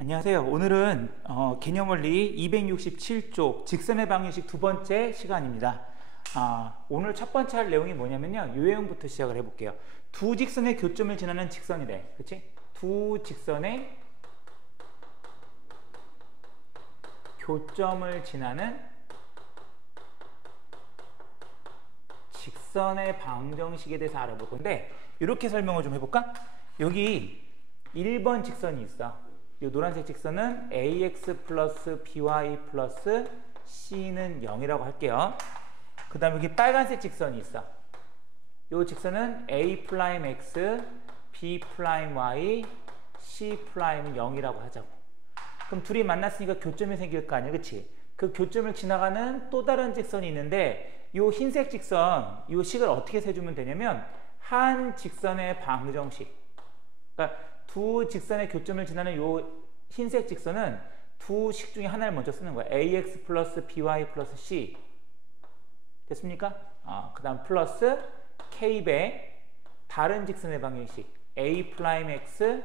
안녕하세요. 오늘은 개념원리 267쪽 직선의 방정식 두 번째 시간입니다. 오늘 첫 번째 할 내용이 뭐냐면요. 이 내용부터 시작을 해볼게요. 두 직선의 교점을 지나는 직선이래. 그치? 두 직선의 교점을 지나는 직선의 방정식에 대해서 알아볼 건데, 이렇게 설명을 좀 해볼까? 여기 1번 직선이 있어. 이 노란색 직선은 ax 플러스 by 플러스 c는 0이라고 할게요. 그 다음에 여기 빨간색 직선이 있어. 이 직선은 a 프라임 x, b 프라임 y, c 프라임은 0이라고 하자고. 그럼 둘이 만났으니까 교점이 생길 거 아니야, 그치? 그 교점을 지나가는 또 다른 직선이 있는데, 이 흰색 직선, 이 식을 어떻게 세주면 되냐면 한 직선의 방정식. 그러니까 두 직선의 교점을 지나는 이 흰색 직선은 두 식 중에 하나를 먼저 쓰는 거야. ax 플러스 by 플러스 c. 됐습니까? 그 다음 플러스 k배 다른 직선의 방정식 a 프라임 x,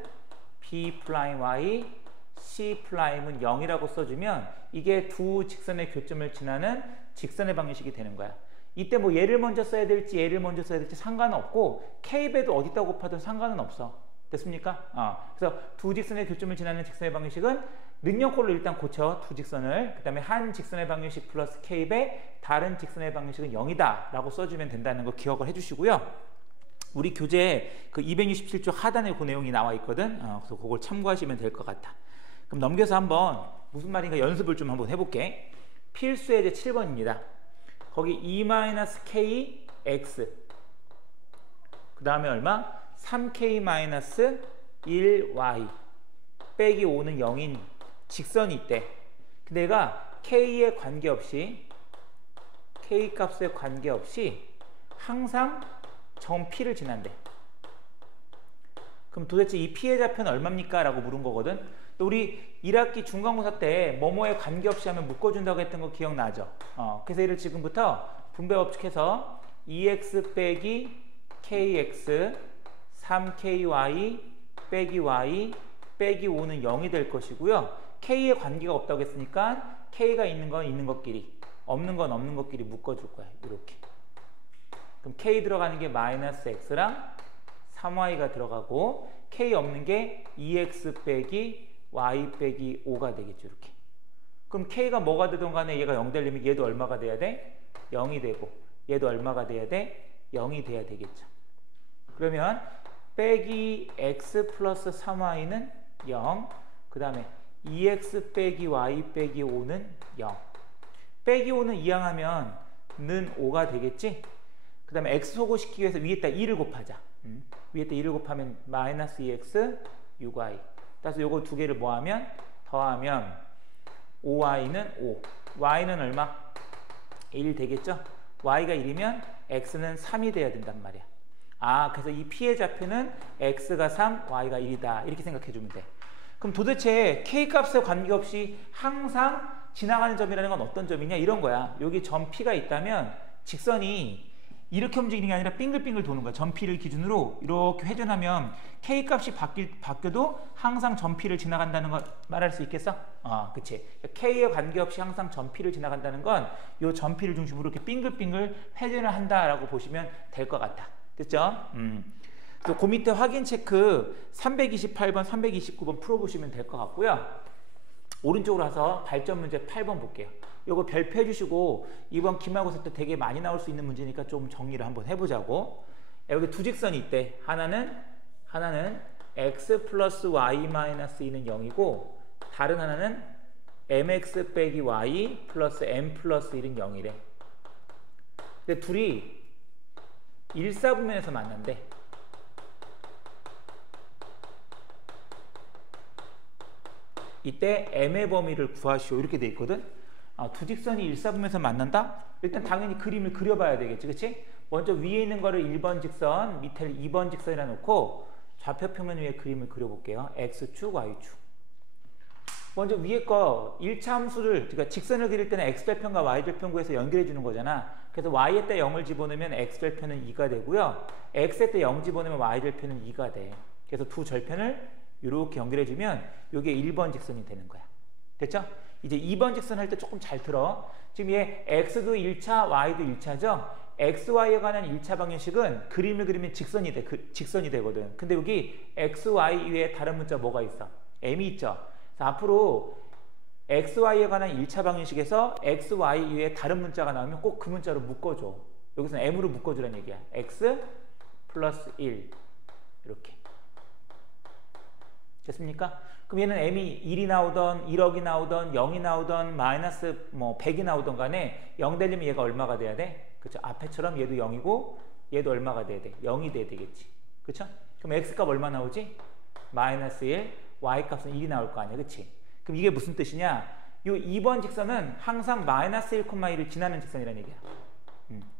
b 프라임 y, c 프라임은 0이라고 써주면 이게 두 직선의 교점을 지나는 직선의 방정식이 되는 거야. 이때 뭐 얘를 먼저 써야 될지 얘를 먼저 써야 될지 상관은 없고 k배도 어디다 곱하든 상관은 없어. 됐습니까? 그래서 두 직선의 교점을 지나는 직선의 방정식은 능력꼴로 일단 고쳐. 두 직선을. 그 다음에 한 직선의 방정식 플러스 k배 다른 직선의 방정식은 0이다 라고 써주면 된다는 거 기억을 해주시고요. 우리 교재 그 267쪽 하단에 그 내용이 나와 있거든. 그래서 그걸 참고하시면 될 것 같아. 그럼 넘겨서 한번 무슨 말인가 연습을 좀 한번 해볼게. 필수의 제 7번입니다. 거기 e-kx 그 다음에 얼마? 3k-1y 빼기 5는 0인 직선이 있대. 근데 얘가 k에 관계없이 k 값에 관계없이 항상 점 P를 지난대. 그럼 도대체 이 P의 좌표는 얼마입니까? 라고 물은 거거든. 또 우리 1학기 중간고사 때 뭐뭐에 관계없이 하면 묶어준다고 했던 거 기억나죠? 그래서 얘를 지금부터 분배법칙해서 2x 빼기 kx 3ky 빼기 y 빼기 5는 0이 될 것이고요. k에 관계가 없다고 했으니까 k가 있는 건 있는 것끼리 없는 건 없는 것끼리 묶어줄 거야. 이렇게. 그럼 k 들어가는 게 마이너스 x랑 3y가 들어가고 k 없는 게 2x 빼기 y 빼기 5가 되겠죠. 이렇게. 그럼 k가 뭐가 되든 간에 얘가 0 되려면 얘도 얼마가 돼야 돼? 0이 되고 얘도 얼마가 돼야 돼? 0이 돼야 되겠죠. 그러면 빼기 x 플러스 3y는 0. 그 다음에 2x 빼기 y 빼기 5는 0. 빼기 5는 이항하면 는 5가 되겠지? 그 다음에 x 소거시키기 위해서 위에다 2를 곱하자. 위에다 2를 곱하면 마이너스 2x 6y. 따라서 요거 두 개를 뭐하면? 더하면 5y는 5. y는 얼마? 1 되겠죠? y가 1이면 x는 3이 돼야 된단 말이야. 그래서 이 P의 좌표는 x가 3, y가 1이다. 이렇게 생각해 주면 돼. 그럼 도대체 K값에 관계없이 항상 지나가는 점이라는 건 어떤 점이냐? 이런 거야. 여기 점 P가 있다면 직선이 이렇게 움직이는 게 아니라 빙글빙글 도는 거야. 점 P를 기준으로 이렇게 회전하면 K값이 바뀌어도 항상 점 P를 지나간다는 걸 말할 수 있겠어? 그치. K에 관계없이 항상 점 P를 지나간다는 건 이 점 P를 중심으로 이렇게 빙글빙글 회전을 한다라고 보시면 될 것 같다. 됐죠? 그래서 그 밑에 확인 체크 328번, 329번 풀어보시면 될 것 같고요. 오른쪽으로 와서 발전 문제 8번 볼게요. 요거 별표 해주시고 이번 기말고사 때 되게 많이 나올 수 있는 문제니까 좀 정리를 한번 해보자고. 여기 두 직선이 있대. 하나는 x 플러스 y 마이너스 2는 0이고 다른 하나는 mx 빼기 y 플러스 m 플러스 1은 0이래. 근데 둘이 일사분면에서 만난대. 이때 m의 범위를 구하시오. 이렇게 돼 있거든. 두 직선이 일사분면에서 만난다? 일단 당연히 그림을 그려봐야 되겠지. 그치? 먼저 위에 있는 거를 1번 직선, 밑에 2번 직선이라 놓고 좌표평면 위에 그림을 그려볼게요. x축, y축. 먼저 위에 거 1차 함수를, 그러니까 직선을 그릴 때는 x절편과 y절편 구해서 연결해 주는 거잖아. 그래서 y에 때 0을 집어넣으면 x절편은 2가 되고요. x에 때 0 집어넣으면 y절편은 2가 돼. 그래서 두 절편을 이렇게 연결해주면 이게 1번 직선이 되는 거야. 됐죠? 이제 2번 직선 할 때 조금 잘 들어. 지금 얘 x도 1차, y도 1차죠? xy에 관한 1차 방정식은 그림을 그리면 직선이 되거든. 근데 여기 xy 위에 다른 문자 뭐가 있어? m이 있죠? 그래서 앞으로 xy에 관한 1차 방정식에서 xy 위에 다른 문자가 나오면 꼭 그 문자로 묶어줘. 여기서 m으로 묶어주라는 얘기야. x 플러스 1 이렇게. 됐습니까? 그럼 얘는 m이 1이 나오던 1억이 나오던 0이 나오던 마이너스 100이 나오던 간에 0 되려면 얘가 얼마가 돼야 돼? 그쵸? 앞에처럼 얘도 0이고 얘도 얼마가 돼야 돼? 0이 돼야 되겠지. 그쵸? 그럼 x값 얼마 나오지? 마이너스 1, y값은 1이 나올 거 아니야. 그치? 그럼 이게 무슨 뜻이냐? 이 2번 직선은 항상 마이너스 1,1을 지나는 직선이라는 얘기야.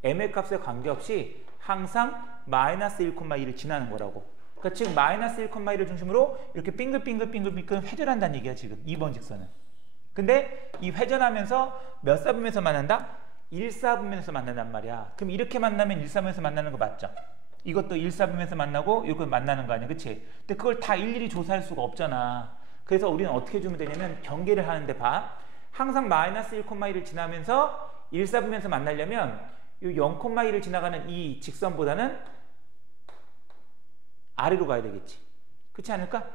m의 값에 관계없이 항상 마이너스 1,1을 지나는 거라고. 그러니까 지금 마이너스 1,1을 중심으로 이렇게 빙글빙글 회전한다는 얘기야 지금 2번 직선은. 근데 이 회전하면서 몇 사분면에서 만난다? 1사분면에서 만난단 말이야. 그럼 이렇게 만나면 1사분면에서 만나는 거 맞죠? 이것도 1사분면에서 만나고 이거 만나는 거 아니야, 그치? 근데 그걸 다 일일이 조사할 수가 없잖아. 그래서 우리는 어떻게 해주면 되냐면 경계를 하는데 봐. 항상 마이너스 1,1을 지나면서 1사분면에서 만나려면 이 0,1을 지나가는 이 직선보다는 아래로 가야 되겠지. 그렇지 않을까?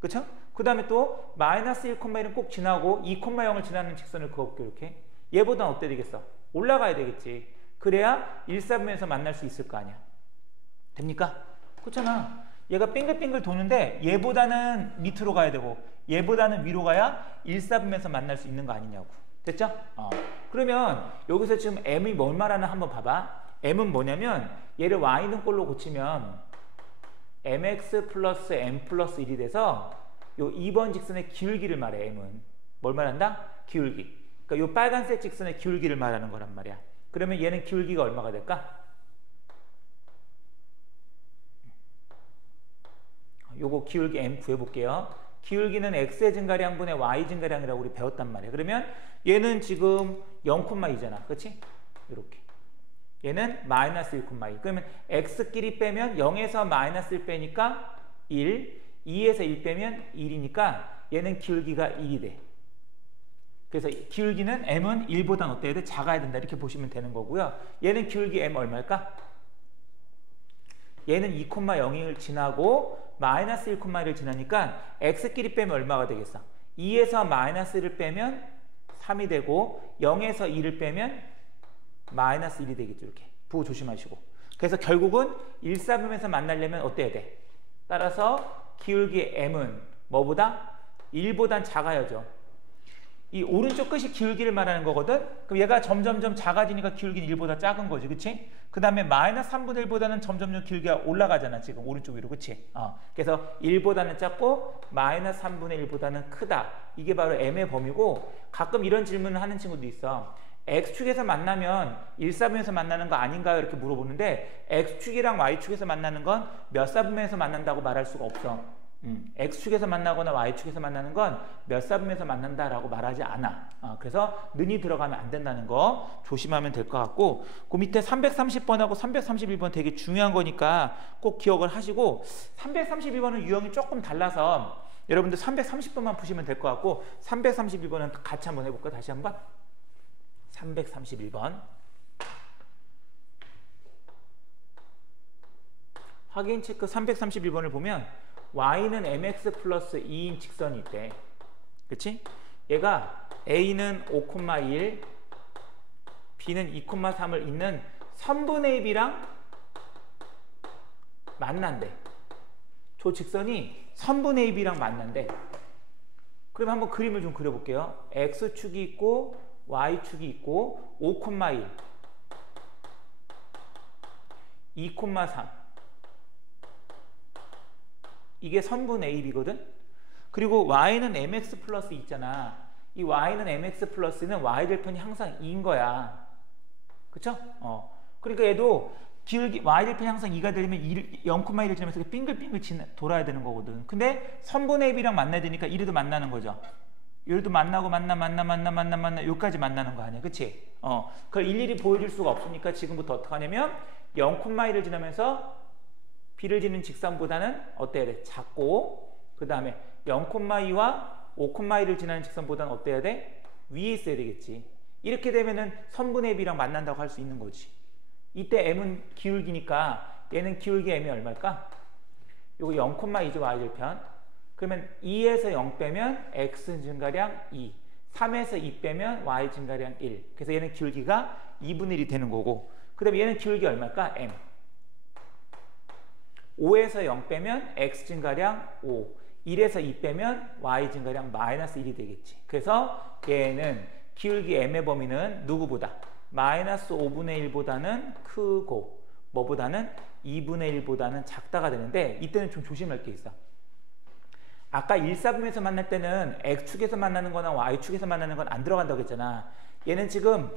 그쵸? 그 다음에 또 마이너스 1,1은 꼭 지나고 2,0을 지나는 직선을 그어볼게. 이렇게. 얘보다는 어때 되겠어? 올라가야 되겠지. 그래야 1사분면에서 만날 수 있을 거 아니야. 됩니까? 그렇잖아. 얘가 빙글빙글 도는데 얘보다는 밑으로 가야 되고 얘보다는 위로 가야 1사분면에서 만날 수 있는 거 아니냐고. 됐죠? 그러면 여기서 지금 m이 뭘 말하나 한번 봐봐. m은 뭐냐면 얘를 y등꼴로 고치면 mx 플러스 m 플러스 1이 돼서 요 2번 직선의 기울기를 말해. m은 뭘 말한다? 기울기. 그러니까 요 빨간색 직선의 기울기를 말하는 거란 말이야. 그러면 얘는 기울기가 얼마가 될까? 요거 기울기 m 구해볼게요. 기울기는 x의 증가량분의 y 증가량이라고 우리 배웠단 말이야. 그러면 얘는 지금 0,2잖아. 그렇지? 이렇게. 얘는 마이너스 1,2. 그러면 x끼리 빼면 0에서 마이너스 1 빼니까 1, 2에서 1 빼면 1이니까 얘는 기울기가 1이 돼. 그래서 기울기는 m은 1보단 어때야 돼? 작아야 된다. 이렇게 보시면 되는 거고요. 얘는 기울기 m 얼마일까? 얘는 2,0을 지나고 마이너스 1,1을 지나니까 x끼리 빼면 얼마가 되겠어? 2에서 마이너스 1을 빼면 3이 되고 0에서 2를 빼면 마이너스 1이 되겠죠. 이렇게 부호 조심하시고. 그래서 결국은 1사분면에서 만나려면 어때야 돼? 따라서 기울기 m은 뭐보다? 1보단 작아야죠. 이 오른쪽 끝이 기울기를 말하는 거거든. 그럼 얘가 점점점 작아지니까 기울기는 1보다 작은 거지. 그치? 그 다음에 마이너스 3분의 1보다는 점점점 기울기가 올라가잖아. 지금 오른쪽 위로. 그치? 그래서 1보다는 작고 마이너스 3분의 1보다는 크다. 이게 바로 m의 범위고, 가끔 이런 질문을 하는 친구도 있어. X축에서 만나면 1사분면에서 만나는 거 아닌가요? 이렇게 물어보는데 X축이랑 Y축에서 만나는 건 몇 사분면에서 만난다고 말할 수가 없어. X축에서 만나거나 Y축에서 만나는 건 몇 사분면에서 만난다라고 말하지 않아. 그래서 는이 들어가면 안 된다는 거 조심하면 될 것 같고, 그 밑에 330번하고 331번 되게 중요한 거니까 꼭 기억을 하시고, 332번은 유형이 조금 달라서 여러분들 330번만 푸시면 될 것 같고, 332번은 같이 한번 해볼까? 다시 한번. 331번 확인 체크. 331번을 보면 y는 mx 플러스 2인 직선이 있대. 그치? 얘가 a는 5,1 b는 2,3을 있는 선분의 b랑 만난대. 저 직선이 선분의 b랑 만난대. 그럼 한번 그림을 좀 그려볼게요. x축이 있고 y축이 있고 5,1 2,3 이게 선분 AB거든. 그리고 y는 mx 플러스 있잖아. 이 y는 mx 플러스는 y절편이 항상 2인 거야. 그쵸? 그러니까 얘도 기울기 y절편이 항상 2가 되려면 0,1을 지나면서 빙글빙글 돌아야 되는 거거든. 근데 선분 AB랑 만나야 되니까 이래도 만나는 거죠. 여기도 만나고 만나 여기까지 만나는 거 아니야. 그치? 그걸 일일이 보여줄 수가 없으니까 지금부터 어떻게 하냐면 0,1을 지나면서 b를 지는 직선보다는 어때야 돼? 작고, 그 다음에 0,2와 5,2를 지나는 직선보다는 어때야 돼? 위에 있어야 되겠지. 이렇게 되면은 선분의 B랑 만난다고 할 수 있는 거지. 이때 M은 기울기니까 얘는 기울기 M이 얼마일까? 요거 0,2죠, y절편. 그러면 2에서 0 빼면 x 증가량 2, 3에서 2 빼면 y 증가량 1. 그래서 얘는 기울기가 2분의 1이 되는 거고, 그 다음에 얘는 기울기 얼마일까? M. 5에서 0 빼면 x 증가량 5, 1에서 2 빼면 y 증가량 마이너스 1이 되겠지. 그래서 얘는 기울기 m의 범위는 누구보다? 마이너스 5분의 1보다는 크고 뭐보다는 2분의 1보다는 작다가 되는데, 이때는 좀 조심할 게 있어. 아까 1사분면에서 만날 때는 x축에서 만나는 거나 y축에서 만나는 건 안 들어간다고 했잖아. 얘는 지금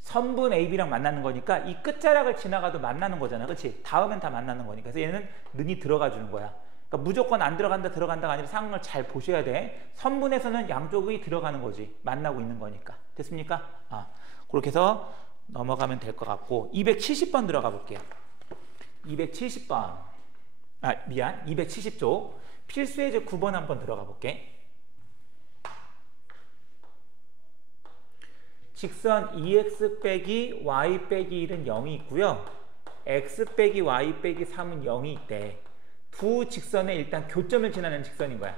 선분 AB랑 만나는 거니까 이 끝자락을 지나가도 만나는 거잖아. 그렇지? 닿으면 다 만나는 거니까. 그래서 얘는 는이 들어가 주는 거야. 그러니까 무조건 안 들어간다 들어간다가 아니라 상황을 잘 보셔야 돼. 선분에서는 양쪽이 들어가는 거지. 만나고 있는 거니까. 됐습니까? 그렇게 해서 넘어가면 될 것 같고, 270번 들어가 볼게요. 270번. 270쪽. 필수의 제 9번 한번 들어가 볼게. 직선 2x 빼기 y 빼기 1은 0이 있고요. x 빼기 y 빼기 3은 0이 있대. 두 직선에 일단 교점을 지나는 직선인 거야.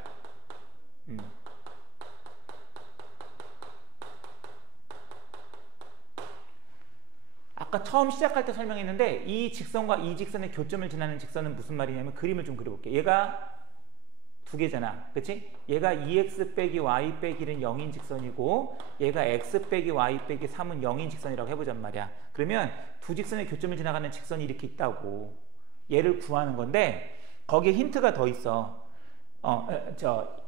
아까 처음 시작할 때 설명했는데, 이 직선과 이 직선의 교점을 지나는 직선은 무슨 말이냐면, 그림을 좀 그려볼게. 얘가 두 개잖아. 그치? 얘가 2x 빼기 y 빼기 1은 0인 직선이고, 얘가 x 빼기 y 빼기 3은 0인 직선이라고 해보잔 말이야. 그러면 두 직선의 교점을 지나가는 직선이 이렇게 있다고. 얘를 구하는 건데, 거기에 힌트가 더 있어.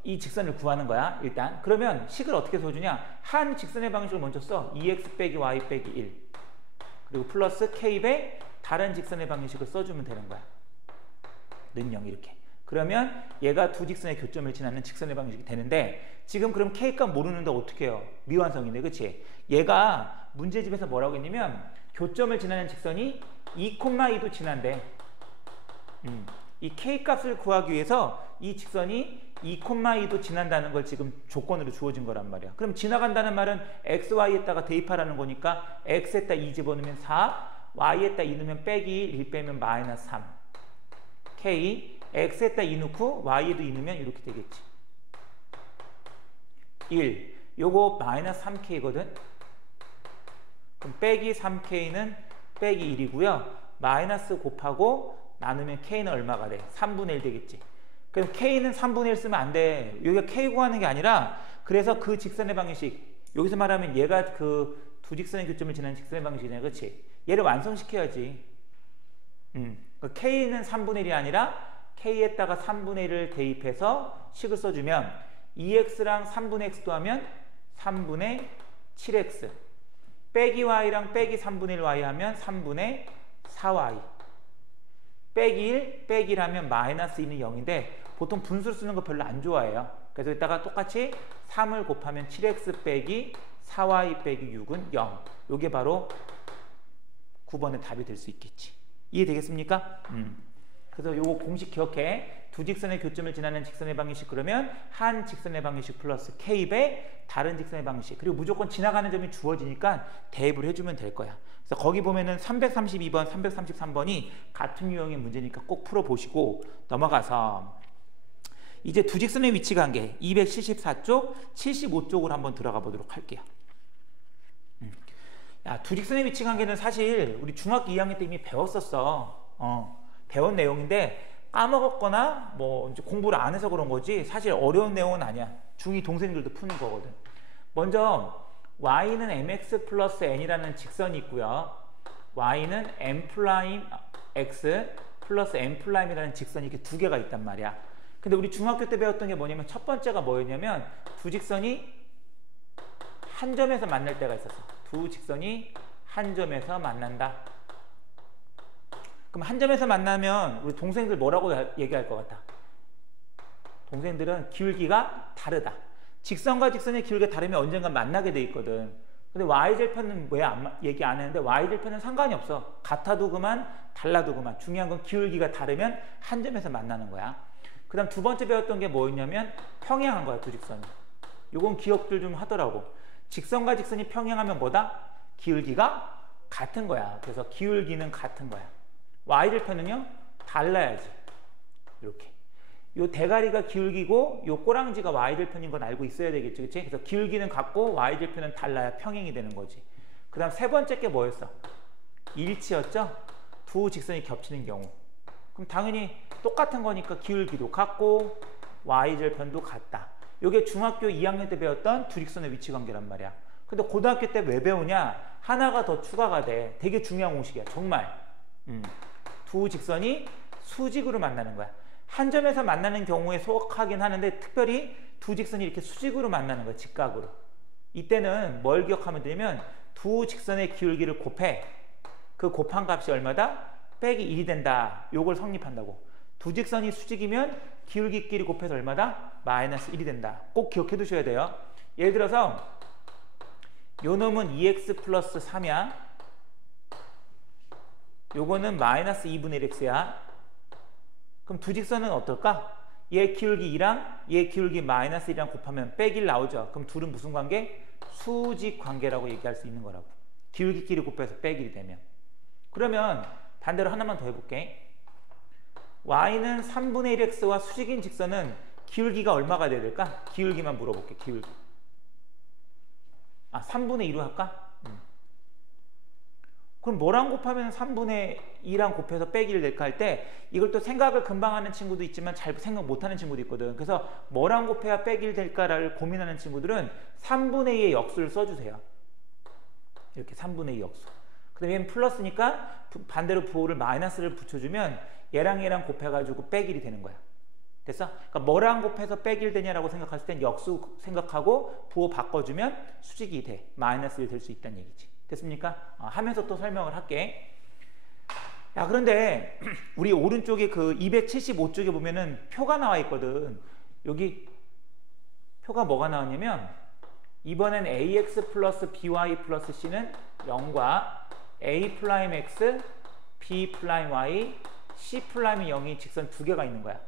이 직선을 구하는 거야, 일단. 그러면 식을 어떻게 써주냐? 한 직선의 방식을 먼저 써. 2x 빼기 y 빼기 1. 그리고 플러스 k배 다른 직선의 방식을 써주면 되는 거야. 는 0 이렇게. 그러면 얘가 두 직선의 교점을 지나는 직선의 방식이 되는데, 지금 그럼 k값 모르는데 어떻게 해요? 미완성인데, 그치? 얘가 문제집에서 뭐라고 했냐면, 교점을 지나는 직선이 2,2도 지난대. 이 k값을 구하기 위해서 이 직선이 2,2도 지난다는 걸 지금 조건으로 주어진 거란 말이야. 그럼 지나간다는 말은 xy에다가 대입하라는 거니까, x에다 2 집어넣으면 4, y에다 2 넣으면 빼기 1 빼면 마이너스 3. k, x에다 2 넣고 y에도 2 넣으면 이렇게 되겠지. 1. 요거 마이너스 3k거든. 그럼 빼기 3k는 빼기 1이고요. 마이너스 곱하고 나누면 k는 얼마가 돼? 3분의 1 되겠지. 그럼 k는 3분의 1 쓰면 안 돼. 여기가 k 구하는 게 아니라, 그래서 그 직선의 방식, 여기서 말하면 얘가 그 두 직선의 교점을 지나는 직선의 방식이잖아. 그렇지? 얘를 완성시켜야지. k는 3분의 1이 아니라 k에다가 3분의 1을 대입해서 식을 써주면 2x랑 3분의 x 더하면 3분의 7x, 빼기 y랑 빼기 3분의 1y 하면 3분의 4y, 빼기 1, 빼기 1 하면 마이너스 2는 0인데, 보통 분수를 쓰는 거 별로 안 좋아해요. 그래서 이따가 똑같이 3을 곱하면 7x 빼기 4y 빼기 6은 0. 요게 바로 9번의 답이 될 수 있겠지. 이해되겠습니까? 그래서 요거 공식 기억해. 두 직선의 교점을 지나는 직선의 방식, 그러면 한 직선의 방식 플러스 k배 다른 직선의 방식, 그리고 무조건 지나가는 점이 주어지니까 대입을 해주면 될 거야. 그래서 거기 보면은 332번, 333번이 같은 유형의 문제니까 꼭 풀어보시고 넘어가서, 이제 두 직선의 위치 관계 274쪽, 75쪽으로 한번 들어가 보도록 할게요. 두 직선의 위치 관계는 사실 우리 중학교 2학년 때 이미 배웠었어. 배운 내용인데 까먹었거나 뭐 이제 공부를 안 해서 그런 거지, 사실 어려운 내용은 아니야. 중2 동생들도 푸는 거거든. 먼저 y는 mx 플러스 n이라는 직선이 있고요. y는 m 프라임 x 플러스 n 프라임이라는 직선이 이렇게 두 개가 있단 말이야. 근데 우리 중학교 때 배웠던 게 뭐냐면, 첫 번째가 뭐였냐면, 두 직선이 한 점에서 만날 때가 있었어. 두 직선이 한 점에서 만난다. 그럼 한 점에서 만나면 우리 동생들 뭐라고 얘기할 것 같아? 동생들은 기울기가 다르다. 직선과 직선의 기울기가 다르면 언젠간 만나게 돼 있거든. 근데 y절편은 왜 얘기 안 했는데, y절편은 상관이 없어. 같아도 그만, 달라도 그만. 중요한 건 기울기가 다르면 한 점에서 만나는 거야. 그 다음 두 번째 배웠던 게 뭐였냐면 평행한 거야, 두 직선이. 요건 기억들 좀 하더라고. 직선과 직선이 평행하면 뭐다? 기울기가 같은 거야. 그래서 기울기는 같은 거야. y절편은요 달라야지. 이렇게 요 대가리가 기울기고 요 꼬랑지가 y절편인 건 알고 있어야 되겠죠, 그치? 그래서 기울기는 같고 y절편은 달라야 평행이 되는 거지. 그 다음 세 번째 게 뭐였어? 일치였죠? 두 직선이 겹치는 경우. 그럼 당연히 똑같은 거니까 기울기도 같고 y절편도 같다. 요게 중학교 2학년 때 배웠던 두 직선의 위치 관계란 말이야. 근데 고등학교 때 왜 배우냐? 하나가 더 추가가 돼. 되게 중요한 공식이야, 정말. 두 직선이 수직으로 만나는 거야. 한 점에서 만나는 경우에 속하긴 하는데 특별히 두 직선이 이렇게 수직으로 만나는 거야, 직각으로. 이때는 뭘 기억하면 되냐면 두 직선의 기울기를 곱해. 그 곱한 값이 얼마다? 빼기 1이 된다. 요걸 성립한다고. 두 직선이 수직이면 기울기끼리 곱해서 얼마다? 마이너스 1이 된다. 꼭 기억해 두셔야 돼요. 예를 들어서 요 놈은 2x 플러스 3이야. 요거는 마이너스 2분의 1x야. 그럼 두 직선은 어떨까? 얘 기울기 2랑 얘 기울기 마이너스 1이랑 곱하면 빼기 1 나오죠. 그럼 둘은 무슨 관계? 수직 관계라고 얘기할 수 있는 거라고. 기울기끼리 곱해서 빼기 1이 되면. 그러면 반대로 하나만 더 해볼게. y는 3분의 1x와 수직인 직선은 기울기가 얼마가 돼야 될까? 기울기만 물어볼게. 기울기. 3분의 2로 할까? 그럼 뭐랑 곱하면 3분의 2랑 곱해서 빼기를 될까 할 때 이걸 또 생각을 금방 하는 친구도 있지만 잘 생각 못하는 친구도 있거든. 그래서 뭐랑 곱해야 빼기를 될까를 고민하는 친구들은 3분의 2의 역수를 써주세요. 이렇게 3분의 2 역수. 그 다음에 얘는 플러스니까 반대로 부호를 마이너스를 붙여주면 얘랑 곱해가지고 빼기를 되는 거야. 됐어? 그러니까 뭐랑 곱해서 빼기를 되냐라고 생각했을 땐 역수 생각하고 부호 바꿔주면 수직이 돼. 마이너스 1 될 수 있다는 얘기지. 됐습니까? 하면서 또 설명을 할게. 야, 그런데 우리 오른쪽에 그 275쪽에 보면은 표가 나와 있거든. 여기 표가 뭐가 나왔냐면 이번엔 ax 플러스 by 플러스 c는 0과 a 프라임 x, b 프라임 y, c 프라임이 0이 직선 두 개가 있는 거야.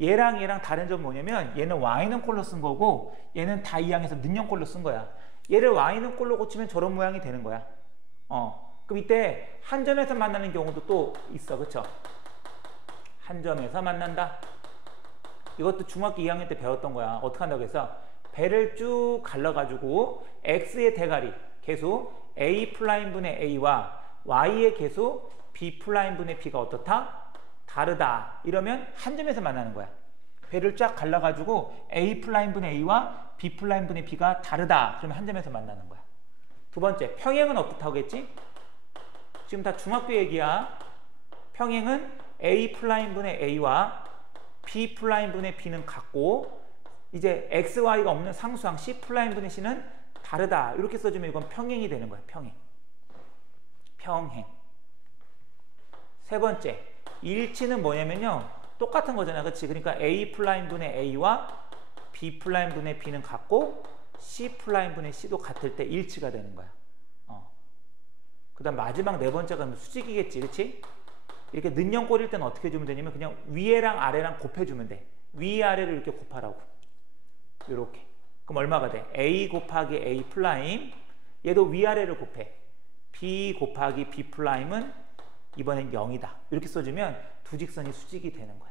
얘랑 다른 점은 뭐냐면 얘는 y는 꼴로 쓴 거고 얘는 다 이항에서 는영 꼴로 쓴 거야. 얘를 y는 꼴로 고치면 저런 모양이 되는 거야. 그럼 이때 한 점에서 만나는 경우도 또 있어. 그쵸? 한 점에서 만난다. 이것도 중학교 2학년 때 배웠던 거야. 어떻게 한다고 해서 배를 쭉 갈라가지고 x의 대가리 계수 a 플라임분의 a와 y의 계수 b 플라임분의 b가 어떻다? 다르다. 이러면 한 점에서 만나는 거야. 배를 쫙 갈라가지고 a 플라임분의 a와 b 플라임분의 b가 다르다. 그러면 한 점에서 만나는 거야. 두 번째, 평행은 어떻다고 했지? 지금 다 중학교 얘기야. 평행은 a 플라임분의 a와 b 플라임분의 b는 같고 이제 x, y가 없는 상수항 c 플라임분의 c는 다르다. 이렇게 써주면 이건 평행이 되는 거야. 평행. 세 번째, 일치는 뭐냐면요. 똑같은 거잖아. 그치? 그러니까 a 플라임분의 a와 b 플라임분의 b는 같고 c 플라임분의 c도 같을 때 일치가 되는 거야. 그 다음 마지막 네 번째가 수직이겠지. 그치? 이렇게 는영 꼴일 때는 어떻게 해주면 되냐면 그냥 위에랑 아래랑 곱해주면 돼. 위아래를 이렇게 곱하라고. 이렇게. 그럼 얼마가 돼? a 곱하기 a 플라임. 얘도 위아래를 곱해. b 곱하기 b 플라임은 이번엔 0이다. 이렇게 써주면 두 직선이 수직이 되는 거야.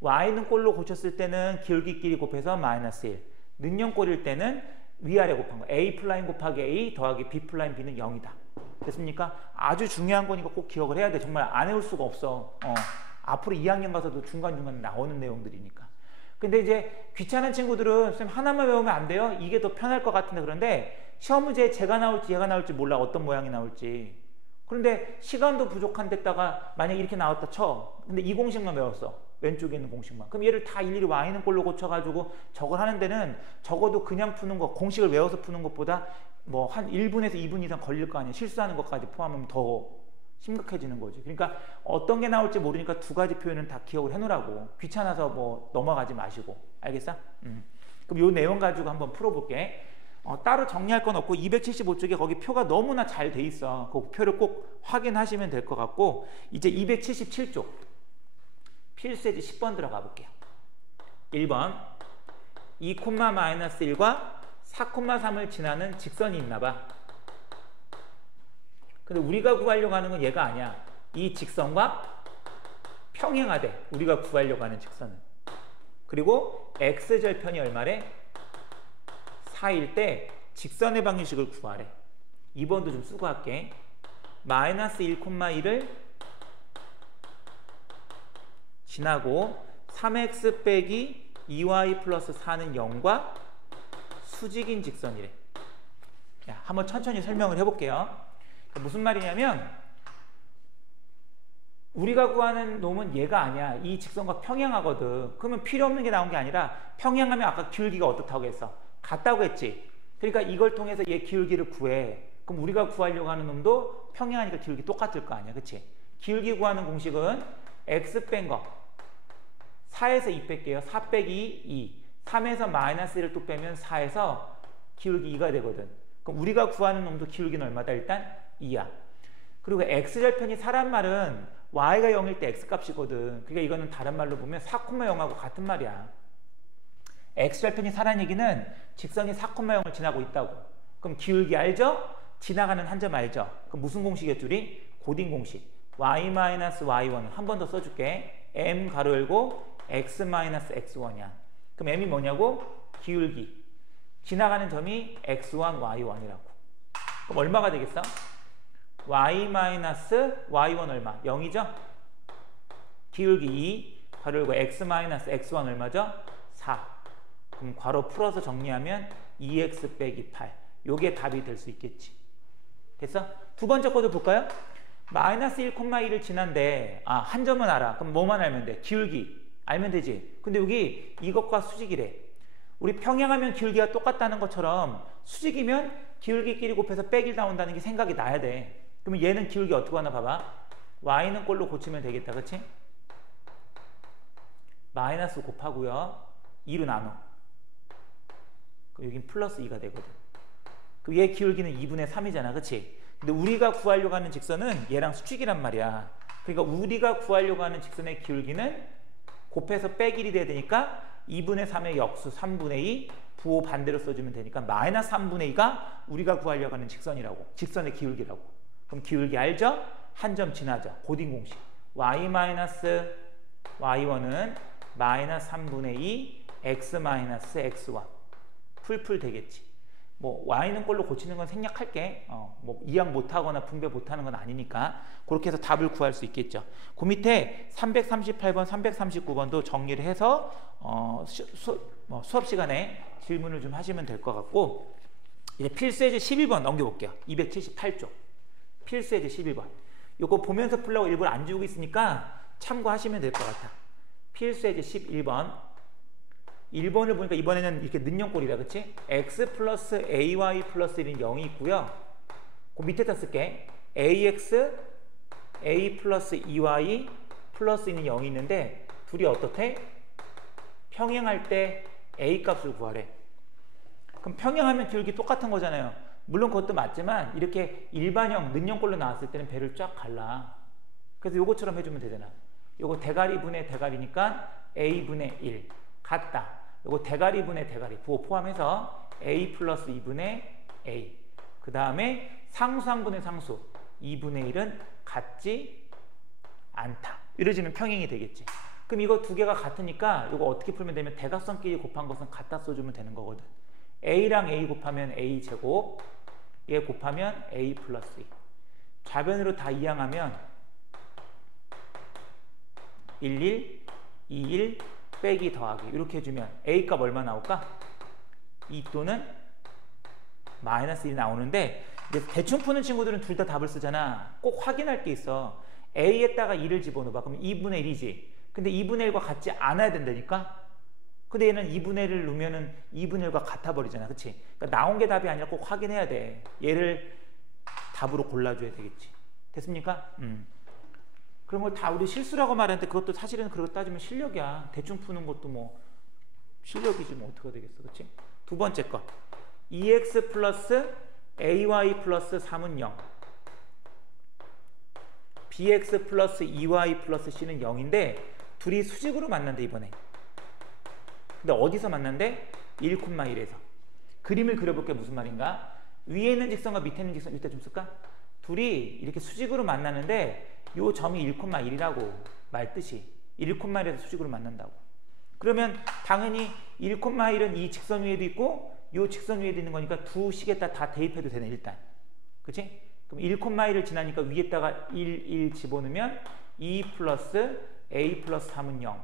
y는 꼴로 고쳤을 때는 기울기끼리 곱해서 마이너스 1. 는영 꼴일 때는 위아래 곱한 거. a 플라임 곱하기 a 더하기 b 플라임 b는 0이다. 됐습니까? 아주 중요한 거니까 꼭 기억을 해야 돼. 정말 안 외울 수가 없어. 앞으로 2학년 가서도 중간중간 나오는 내용들이니까. 근데 이제 귀찮은 친구들은 선생님 하나만 외우면 안 돼요? 이게 더 편할 것 같은데 그런데 시험 문제에 제가 나올지 얘가 나올지 몰라. 어떤 모양이 나올지. 그런데 시간도 부족한 데다가 만약에 이렇게 나왔다 쳐. 근데 이 공식만 외웠어. 왼쪽에 있는 공식만. 그럼 얘를 다 일일이 y는 꼴로 고쳐가지고 저걸 하는 데는 적어도 그냥 푸는 거, 공식을 외워서 푸는 것보다 뭐 한 1분에서 2분 이상 걸릴 거 아니에요. 실수하는 것까지 포함하면 더 심각해지는 거지. 그러니까 어떤 게 나올지 모르니까 두 가지 표현은 다 기억을 해놓으라고. 귀찮아서 뭐 넘어가지 마시고. 알겠어? 그럼 요 내용 가지고 한번 풀어볼게. 따로 정리할 건 없고 275쪽에 거기 표가 너무나 잘 돼 있어. 그 표를 꼭 확인하시면 될 것 같고 이제 277쪽 필수예제 10번 들어가 볼게요. 1번 2,-1과 4,3을 지나는 직선이 있나 봐. 근데 우리가 구하려고 하는 건 얘가 아니야. 이 직선과 평행하대. 우리가 구하려고 하는 직선은. 그리고 x절편이 얼마래? 4일 때 직선의 방정식을 구하래. 2번도 좀 쓰고 할게. 마이너스 1,1을 지나고 3x 빼기 2y 플러스 4는 0과 수직인 직선이래. 야, 한번 천천히 설명을 해볼게요. 무슨 말이냐면 우리가 구하는 놈은 얘가 아니야. 이 직선과 평행하거든. 그러면 필요 없는 게 나온 게 아니라 평행하면 아까 기울기가 어떻다고 했어? 같다고 했지. 그러니까 이걸 통해서 얘 기울기를 구해. 그럼 우리가 구하려고 하는 놈도 평행하니까 기울기 똑같을 거 아니야. 그치? 기울기 구하는 공식은 x 뺀 거 4에서 2 뺄게요. 4 빼기 2 3에서 마이너스 1을 또 빼면 4에서 기울기 2가 되거든. 그럼 우리가 구하는 놈도 기울기는 얼마다? 일단 2야. 그리고 x절편이 4란 말은 y가 0일 때 x값이거든. 그러니까 이거는 다른 말로 보면 4,0하고 같은 말이야. x절편이 4란 얘기는 직선이 4,0을 지나고 있다고. 그럼 기울기 알죠? 지나가는 한 점 알죠? 그럼 무슨 공식이었죠? 우리? 고딩 공식. y-y1을 한 번 더 써줄게. m 가로 열고 x-x1이야. 그럼 m이 뭐냐고? 기울기. 지나가는 점이 x1, y1이라고. 그럼 얼마가 되겠어? y-y1 얼마? 0이죠? 기울기 2, 괄호 열고 x-x1 얼마죠? 4. 그럼 괄호 풀어서 정리하면 2x 빼기 8. 요게 답이 될 수 있겠지. 됐어? 두 번째 거도 볼까요? 마이너스 1,1을 지난데 한 점은 알아. 그럼 뭐만 알면 돼? 기울기 알면 되지. 근데 여기 이것과 수직이래. 우리 평행하면 기울기가 똑같다는 것처럼 수직이면 기울기끼리 곱해서 빼기 나온다는 게 생각이 나야 돼. 그러면 얘는 기울기 어떻게 하나 봐봐. y는 꼴로 고치면 되겠다. 그치? 마이너스 곱하고요 2로 나눠. 그럼 여긴 플러스 2가 되거든. 그럼 얘 기울기는 2분의 3이잖아. 그치? 근데 우리가 구하려고 하는 직선은 얘랑 수직이란 말이야. 그러니까 우리가 구하려고 하는 직선의 기울기는 곱해서 빼기를 돼야 되니까 2분의 3의 역수 3분의 2 부호 반대로 써주면 되니까 마이너스 3분의 2가 우리가 구하려고 하는 직선이라고. 직선의 기울기라고. 그럼 기울기 알죠? 한 점 지나죠. 고딩 공식. y-y1은 마이너스 3분의 2 x-x1 풀풀 되겠지. 뭐 y는 꼴로 고치는 건 생략할게. 뭐 이항 못하거나 분배 못하는 건 아니니까 그렇게 해서 답을 구할 수 있겠죠. 그 밑에 338번, 339번도 정리를 해서 수업 시간에 질문을 좀 하시면 될 것 같고, 이제 필수예제 11번 넘겨볼게요. 278쪽 필수예제 11번. 요거 보면서 풀려고 일부러 안 주고 있으니까 참고하시면 될 것 같아. 필수예제 11번 1번을 보니까 이번에는 이렇게 는형꼴이다. 그치? x 플러스 ay 플러스 1은 0이 있고요. 그 밑에다 쓸게. ax a 플러스 2y 플러스 2는 0이 있는데 둘이 어떻대? 평행할 때 a 값을 구하래. 그럼 평행하면 기울기 똑같은 거잖아요. 물론 그것도 맞지만 이렇게 일반형 는형꼴로 나왔을 때는 배를 쫙 갈라. 그래서 요것처럼 해주면 되잖아. 요거 대가리 분의 대가리니까 a분의 1 같다. 요거 대가리 분의 대가리 부호 포함해서 a 플러스 2분의 a. 그 다음에 상수항분의 상수 2분의 1은 같지 않다. 이러지면 평행이 되겠지. 그럼 이거 두 개가 같으니까 이거 어떻게 풀면 되면 대각선끼리 곱한 것은 갖다 써주면 되는 거거든. a랑 a 곱하면 a 제곱, 얘 곱하면 a 플러스 2. 좌변으로 다 이항하면 11, 21 빼기 더하기 이렇게 해주면 a값 얼마 나올까? 2 또는 마이너스 1이 나오는데, 이제 대충 푸는 친구들은 둘 다 답을 쓰잖아. 꼭 확인할 게 있어. a에다가 2를 집어넣어봐. 그럼 2분의 1이지. 근데 2분의 1과 같지 않아야 된다니까? 근데 얘는 2분의 1을 넣으면은 2분의 1과 같아 버리잖아. 그치? 그러니까 나온 게 답이 아니라 꼭 확인해야 돼. 얘를 답으로 골라줘야 되겠지. 됐습니까? 그런 걸 다 우리 실수라고 말하는데 그것도 사실은 그러고 따지면 실력이야. 대충 푸는 것도 뭐 실력이지 뭐 어떻게 되겠어. 그치? 두 번째 거 2x 플러스 ay 플러스 3은 0, bx 플러스 2y 플러스 c는 0인데 둘이 수직으로 만난대 이번에. 근데 어디서 만난대? 1,1에서. 그림을 그려볼게. 무슨 말인가? 위에 있는 직선과 밑에 있는 직선 이때 좀 쓸까? 둘이 이렇게 수직으로 만나는데 요 점이 1,1이라고 말뜻이 1,1에서 수직으로 만난다고. 그러면 당연히 1,1은 이 직선 위에도 있고 요 직선 위에도 있는 거니까 두 식에다 다 대입해도 되네 일단. 그치? 그럼 1,1을 지나니까 위에다가 1 집어넣으면 2 플러스 a 플러스 3은 0.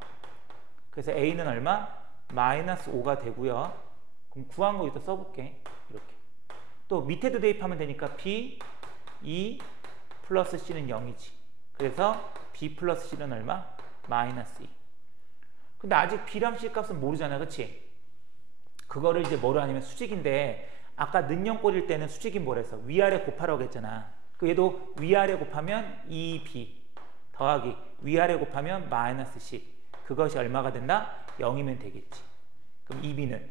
그래서 a는 얼마? 마이너스 5가 되고요. 그럼 구한 거 이따 써볼게. 이렇게. 또 밑에도 대입하면 되니까 b 2 플러스 c는 0이지. 그래서 b 플러스 c는 얼마? 마이너스 2. 근데 아직 b랑 c 값은 모르잖아. 그치? 그거를 이제 뭐로 하냐면 수직인데 아까 는영꼴일 때는 수직이 뭐랬어? 위아래 곱하라고 했잖아. 그 얘도 위아래 곱하면 2b 더하기 위아래 곱하면 마이너스 c. 그것이 얼마가 된다? 0이면 되겠지. 그럼 2b는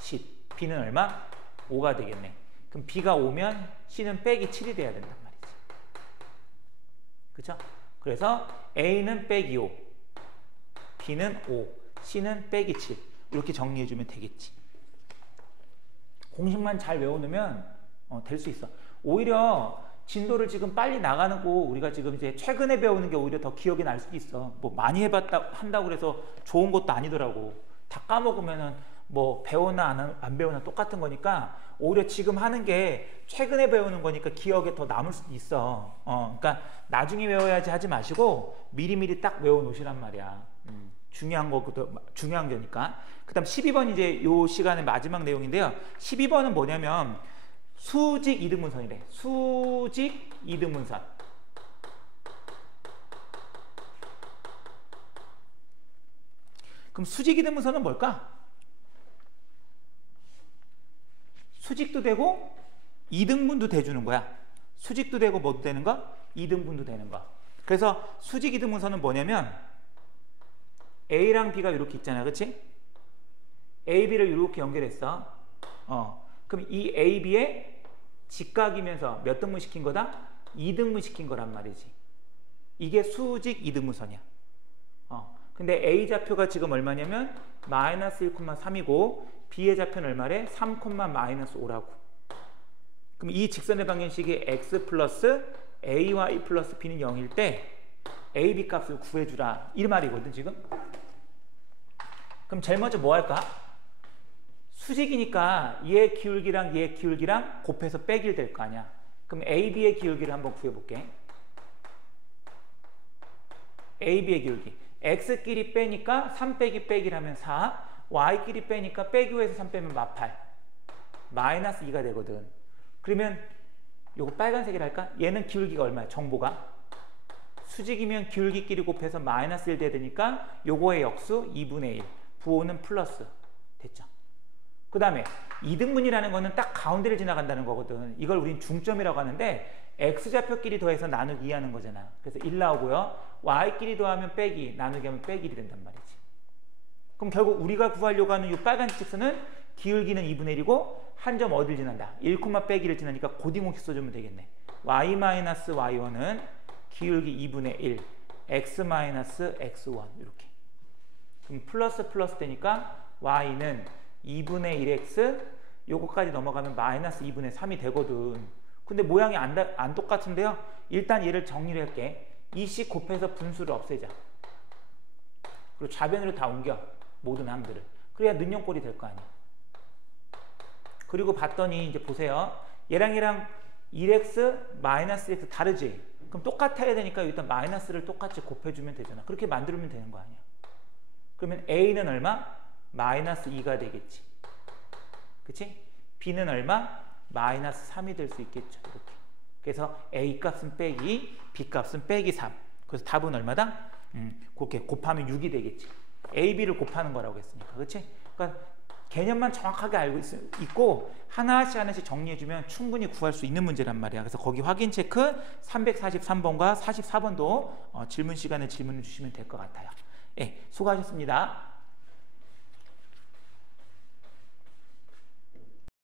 10, b는 얼마? 5가 되겠네. 그럼 b가 5면 c는 빼기 7이 돼야 된단 말이지. 그쵸? 그래서 a는 빼기 5, b는 5, c는 빼기 7. 이렇게 정리해주면 되겠지. 공식만 잘 외워놓으면 될 수 있어. 오히려 진도를 지금 빨리 나가는 거 우리가 지금 이제 최근에 배우는 게 오히려 더 기억이 날 수도 있어. 뭐 많이 한다고 그래서 좋은 것도 아니더라고. 다 까먹으면은 뭐 배우나 안 배우나 똑같은 거니까 오히려 지금 하는 게 최근에 배우는 거니까 기억에 더 남을 수도 있어. 그러니까 나중에 외워야지 하지 마시고 미리미리 딱 외워놓으시란 말이야. 중요한 거니까. 그 다음 12번 이제 요 시간의 마지막 내용인데요. 12번은 뭐냐면 수직 이등분선이래. 수직 이등분선. 그럼 수직 이등분선은 뭘까? 수직도 되고 이등분도 돼주는 거야. 수직도 되고 뭐도 되는 거? 이등분도 되는 거. 그래서 수직 이등분선은 뭐냐면 A랑 B가 이렇게 있잖아. 그치? A, B를 이렇게 연결했어. 그럼 이 A, B의 직각이면서 몇 등분 시킨 거다? 2등분 시킨 거란 말이지. 이게 수직 이등분선이야. 근데 A 좌표가 지금 얼마냐면 마이너스 1,3이고 B의 좌표는 얼마래? 3, 마이너스 5라고. 그럼 이 직선의 방정식이 X 플러스 AY 플러스 B는 0일 때 A, B 값을 구해주라. 이 말이거든 지금. 그럼 제일 먼저 뭐 할까? 수직이니까 얘 기울기랑 얘 기울기랑 곱해서 빼기를 될 거 아니야. 그럼 A, B의 기울기를 한번 구해볼게. A, B의 기울기. X끼리 빼니까 3 빼기 빼기라면 4. Y끼리 빼니까 빼기 5에서 3 빼면 마8. 마이너스 2가 되거든. 그러면 요거 빨간색이라 할까? 얘는 기울기가 얼마야? 정보가. 수직이면 기울기끼리 곱해서 마이너스 1 돼야 되니까 요거의 역수 2분의 1. 부호는 플러스. 됐죠? 그 다음에 이등분이라는 거는 딱 가운데를 지나간다는 거거든. 이걸 우린 중점이라고 하는데 X좌표끼리 더해서 나누기 2 하는 거잖아. 그래서 1 나오고요. Y끼리 더하면 빼기, 나누기 하면 빼기 1이 된단 말이지. 그럼 결국 우리가 구하려고 하는 이 빨간 직선은 기울기는 2분의 1이고 한 점 어디를 지난다? 1, 빼기를 지나니까 고딩공식 써주면 되겠네. Y-Y1은 기울기 2분의 1, X-X1 이렇게. 그럼 플러스 플러스 되니까 Y는 2분의 1X 요거까지 넘어가면 마이너스 2분의 3이 되거든. 근데 모양이 안 똑같은데요. 일단 얘를 정리를 할게. 이씩 곱해서 분수를 없애자. 그리고 좌변으로 다 옮겨. 모든 함들을. 그래야 는영꼴이 될 거 아니야. 그리고 봤더니 이제 보세요. 얘랑 1x 마이너스 1x 다르지? 그럼 똑같아야 되니까 일단 마이너스를 똑같이 곱해주면 되잖아. 그렇게 만들면 되는 거 아니야. 그러면 a는 얼마? 마이너스 2가 되겠지. 그치? b는 얼마? 마이너스 3이 될 수 있겠죠. 이렇게. 그래서 a 값은 빼기, b 값은 빼기 3. 그래서 답은 얼마다? 그렇게 곱하면 6이 되겠지. a, b를 곱하는 거라고 했으니까. 그치? 그러니까 개념만 정확하게 알고 있고 하나씩 정리해주면 충분히 구할 수 있는 문제란 말이야. 그래서 거기 확인 체크 343번과 44번도 질문 시간에 질문을 주시면 될 것 같아요. 예, 수고하셨습니다.